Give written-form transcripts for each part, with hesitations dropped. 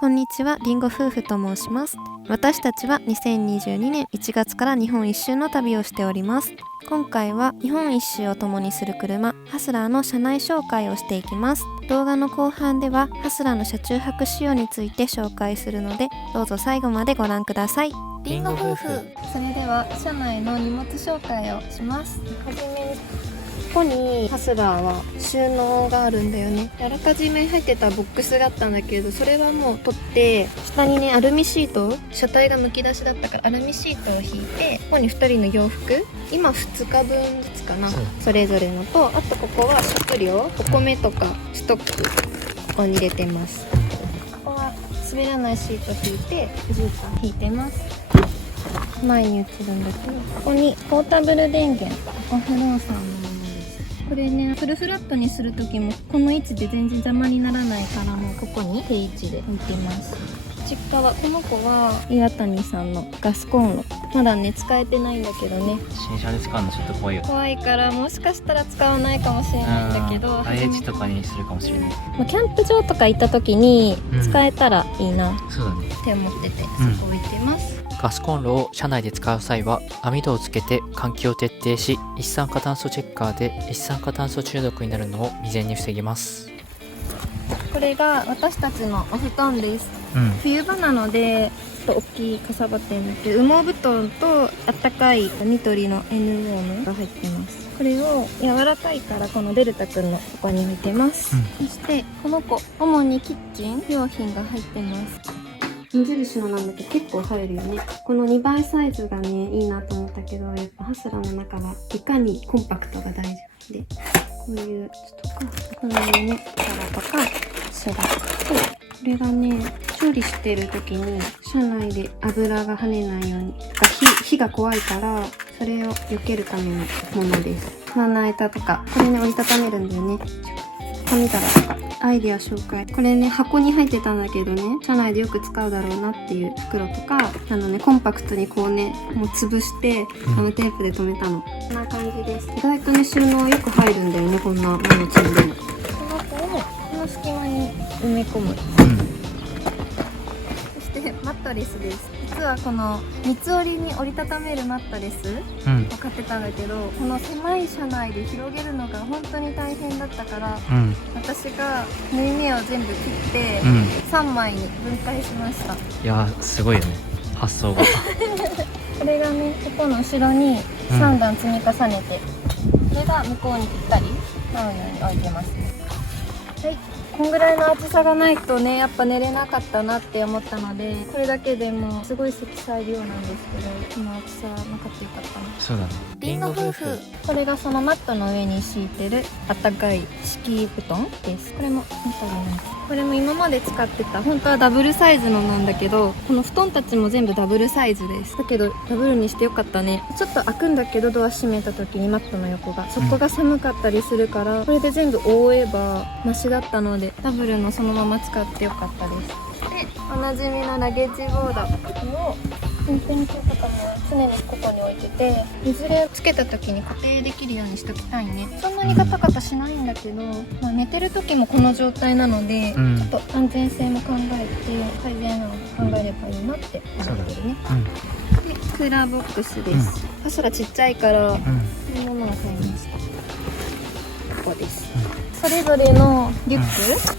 こんにちは、りんご夫婦と申します。私たちは2022年1月から日本一周の旅をしております。今回は日本一周を共にする車ハスラーの車内紹介をしていきます。動画の後半ではハスラーの車中泊仕様について紹介するので、どうぞ最後までご覧ください。りんご夫婦、それでは車内の荷物紹介をします。はじめにここにハスラーは収納があるんだよね。あらかじめ入ってたボックスがあったんだけど、それはもう取って下にねアルミシート、車体がむき出しだったからアルミシートを引いて、ここに2人の洋服、今2日分ずつかな、それぞれのと、あとここは食料、お米とかストック、ここに入れてます。ここは滑らないシート引いて絨毯引いてます。前に映るんだけど、ここにポータブル電源、ここフロンさんのものです。これね、フルフラットにする時もこの位置で全然邪魔にならないから、もうここに定位置で置いてます。実家はこの子は岩谷さんのガスコンロ、まだね使えてないんだけどね、新車で使うのちょっと怖いよ。怖いからもしかしたら使わないかもしれないんだけど、IH とかにするかもしれない。キャンプ場とか行った時に使えたらいいな、そうだねって思ってて、そこ置いてます。ガスコンロを車内で使う際は網戸をつけて換気を徹底し、一酸化炭素チェッカーで一酸化炭素中毒になるのを未然に防ぎます。これが私たちのお布団です。冬場なのでちょっと大きいかさばってるんだけど、羽毛布団とあったかいニトリの N ウォームが入ってます。これを柔らかいからこのデルタくんのここに置いてます。そしてこの子、主にキッチン用品が入ってます。無印のなんだけど結構入るよね。この2倍サイズがねいいなと思ったけど、やっぱハスラーの中はいかにコンパクトが大事で、こういうやつとか、この上に皿とかシャラと、これがね調理してる時に車内で油が跳ねないように、火が怖いからそれを避けるためのものです。まな板とか、これね折りたためるんだよね。紙皿とかアイデア紹介。これね箱に入ってたんだけどね、車内でよく使うだろうなっていう袋とか、コンパクトにこうねもう潰してガムテープで留めたの。こんな感じです。意外とね収納よく入るんだよね、こんなもの積んでも。この子をこの隙間に埋め込む。そしてマットレスです。実はこの三つ折りに折りたためるマットレスを買ってたんだけど、この狭い車内で広げるのが本当に大変だったから、私が縫い目を全部切って3枚に分解しました。いやーすごいよね、発想がこれがね、ここの後ろに3段積み重ねて、これが向こうにぴったり合うように置いてますね。はい、こんぐらいの厚さがないとねやっぱ寝れなかったなって思ったので、これだけでもすごい積載量なんですけど、この厚さなかったよかったな。そうだね。りんご夫婦、これがそのマットの上に敷いてるあったかい敷布団です。これもニトリなんです。これも今まで使ってた、本当はダブルサイズのなんだけど、この布団たちも全部ダブルサイズです。だけどダブルにしてよかったね。ちょっと開くんだけど、ドア閉めた時にマットの横がそこが寒かったりするから、これで全部覆えばマシだったので、ダブルのそのまま使ってよかったです。で、おなじみのラゲッジボードを運転中とかも常にここに置いてて、いずれつけた時に固定できるようにしときたいね。そんなにガタガタしないんだけど、寝てる時もこの状態なので、ちょっと安全性も考えて改善を考えればいいなって思ってるね。で、クーラーボックスです。ハスラちっちゃいから、こういうものを買いました。ここです。それぞれのリュック、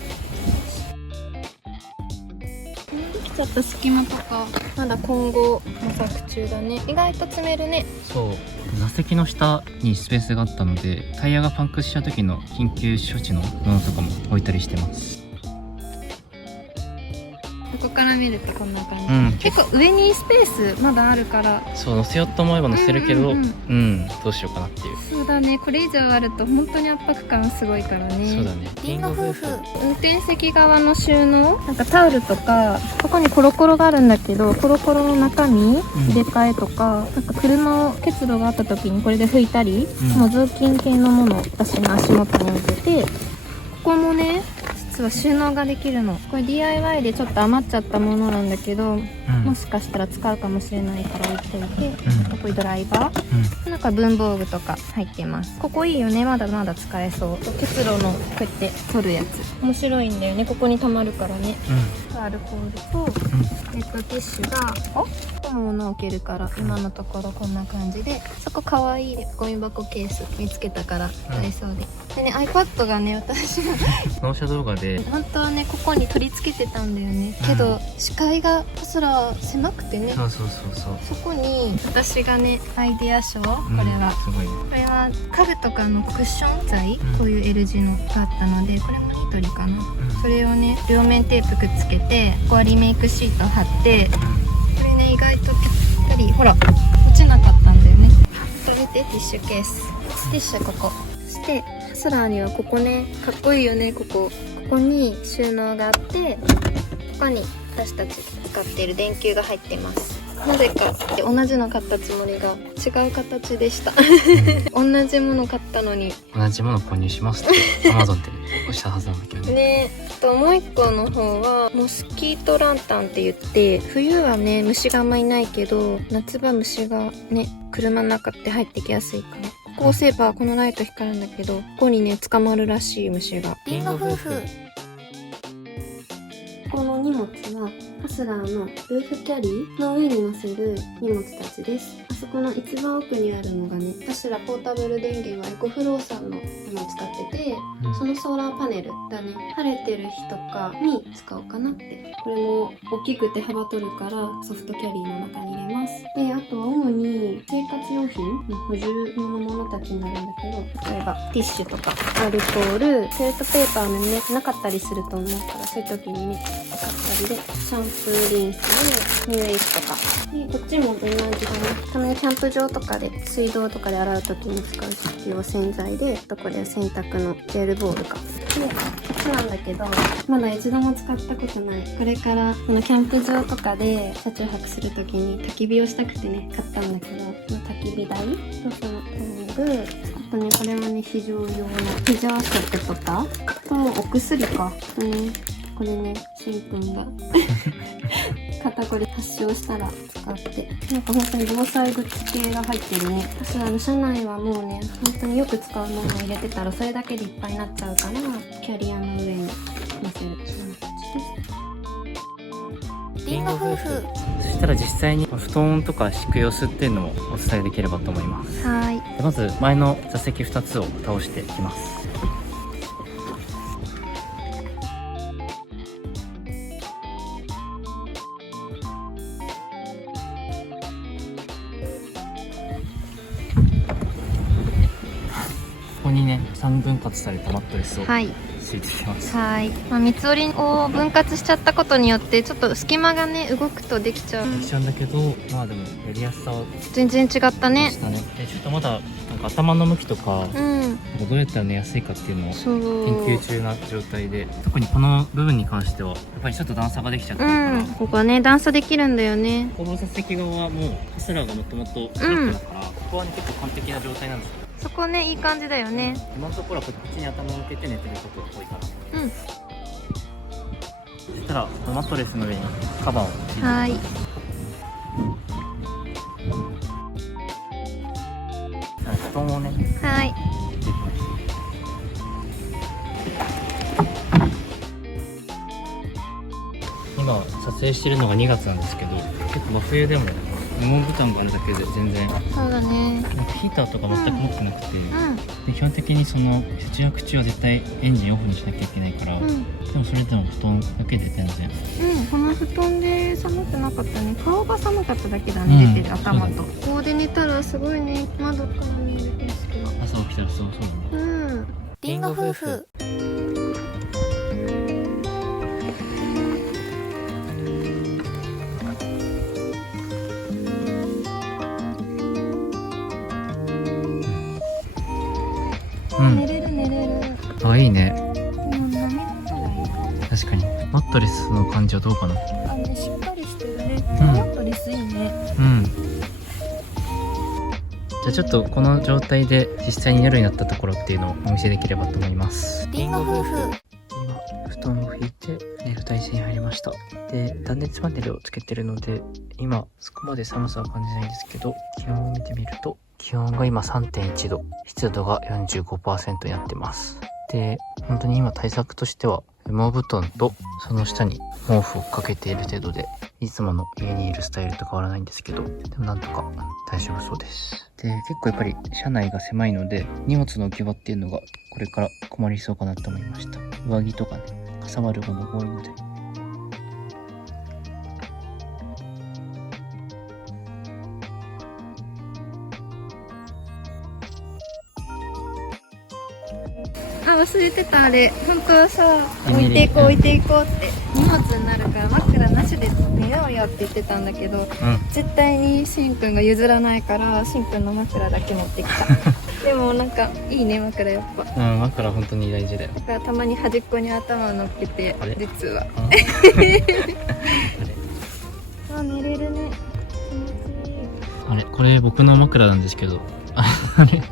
ちょっと隙間とかまだ今後模索中だね。意外と詰めるね。そう、座席の下にスペースがあったので、タイヤがパンクした時の緊急処置のものとかも置いたりしてます。ここから見るとこんな感じ、結構上にスペースまだあるから、そう、乗せようと思えば乗せるけど、どうしようかなっていう。そうだね、これ以上あると本当に圧迫感すごいからね。そうだね。りんご夫婦、運転席側の収納、なんかタオルとか、ここにコロコロがあるんだけど、コロコロの中身入れ替えとか、なんか車を結露があった時にこれで拭いたり、もう雑巾系のものを私の足元に置いてて、ここもね実は収納ができるの。これ DIY でちょっと余っちゃったものなんだけど、もしかしたら使うかもしれないから置いておいて、ここにドライバー、なんか文房具とか入ってます。ここいいよね、まだまだ使えそう。結露のこうやって取るやつ面白いんだよね、ここに溜まるからね。使とアルコールと、ティッシュが物を置けるから今のところこんな感じで、そこかわいいゴミ箱ケース見つけたからダイソーで。でね iPad がね私が納車動画で本当はねここに取り付けてたんだよね、けど視界がすら狭くてね、そうそこに私がねアイデア賞、これはすごいね。これは家具とかのクッション材、こういう L 字のがあったので、これもニトリかな、それをね両面テープくっつけて、ここはリメイクシート貼って、これね意外とぴったりほら落ちなかったんだよね。これでティッシュケース、ティッシュここ、そしてハスラーにはここねかっこいいよね、ここに収納があって、ここに私たち使っている電球が入ってます。なぜかって同じの買ったつもりが違う形でした同じもの買ったのに同じもの購入しますって Amazon で押したはずなんだけどね。ね。もう一個の方はモスキートランタンって言って、冬はね虫があんまいないけど夏場虫がね車の中って入ってきやすいから、ここを押せばこのライト光るんだけど、ここにね捕まるらしい虫が。リンゴ夫婦。この荷物はハスラーのルーフキャリーの上に乗せる荷物たちです。あそこの一番奥にあるのがね、ハスラーポータブル電源はエコフローさんのものを使ってて、そのソーラーパネルだね、晴れてる日とかに使おうかなって。これも大きくて幅取るからソフトキャリーの中に入れます。で、あとは主に生活用品の補充のものたちになるんだけど、例えばティッシュとかアルコール、トイレットペーパーのねなかったりすると思うから、そういう時にね使ったりで、シャンプーリンスで乳液とかで、こっちも同じだね。たまにキャンプ場とかで水道とかで洗う時に使う必要洗剤で、あとこれは洗濯のジェルボールか。で、こっちなんだけどまだ一度も使ったことない。これからこのキャンプ場とかで車中泊する時に焚き火をしたくてね買ったんだけど、この焚き火台とそのトング、あとねこれはね非常用の非常食とかとお薬かね。これね、しんくんが肩こり発症したら使って、なんか本当に防災グッズ系が入ってるね。私車内はもうね、本当によく使うものを入れてたらそれだけでいっぱいになっちゃうから、キャリアの上に乗せる。そんな感じです。リンゴ夫婦。そしたら実際に布団とか敷く様子っていうのもお伝えできればと思います。はい。でまず前の座席2つを倒していきます。ここにね3分割されたマットレスをはい敷いてきます。はい。三つ折りを分割しちゃったことによってちょっと隙間がね動くとできちゃう。できちゃうんだけど、まあでもやりやすさは全然違ったね。したね。でちょっとまだなんか頭の向きとか、うん。なんかどうやったら寝やすいかっていうのをそう。研究中な状態で、特にこの部分に関してはやっぱりちょっと段差ができちゃってるから、ここはね段差できるんだよね。この座席側はもうハスラーがもともとフラットだから、ここはね結構完璧な状態なんですよ。そこねいい感じだよね。今のところはこっちに頭を向けて寝てることが多いかな。うん。そしたらこのマットレスの上にカバーを敷いて、はい。布団をねはい。敷いていきます。今撮影してるのが2月なんですけど、結構真冬でも羽毛布団があるだけで全然、そうだね。なんかヒーターとか全く持ってなくて、うん。で基本的にその車中泊中は絶対エンジンオフにしなきゃいけないから、うん。でもそれでも布団だけで全然。この布団で寒くなかったね。顔が寒かっただけだね、うん出てる頭と。そうここで寝たらすごいね、窓から見える景色が。朝起きたらそうだね。うん。リンゴ夫婦。寝れる寝れる。あ、いいね。飲みながらいい。確かにマットレスの感じはどうかな。あ、ね、しっかりしてるね。うんマットレスいいね。うんじゃあちょっとこの状態で実際に夜になったところっていうのをお見せできればと思います。リンゴ夫婦。今布団を引いて寝る体勢に入りました。で断熱パネルをつけてるので今そこまで寒さは感じないんですけど、気温を見てみると気温が今 3.1 度、湿度が 45% になってます。で本当に今対策としては羽毛布団とその下に毛布をかけている程度で、いつもの家にいるスタイルと変わらないんですけど、でもなんとか大丈夫そうです。で、結構やっぱり車内が狭いので、荷物の置き場っていうのがこれから困りそうかなと思いました。上着とかね、かさばるものが多いので。あ、忘れてた。あれ本当はさ、置いていこうって荷物になるから枕なしで寝ようよって言ってたんだけど、絶対にしんくんが譲らないから、しんくんの枕だけ持ってきた。でもなんかいいね、枕やっぱ。枕本当に大事だよ。だからたまに端っこに頭を乗っけて、実はあ、寝れるね。気持ちいい。あれこれ僕の枕なんですけど、あれ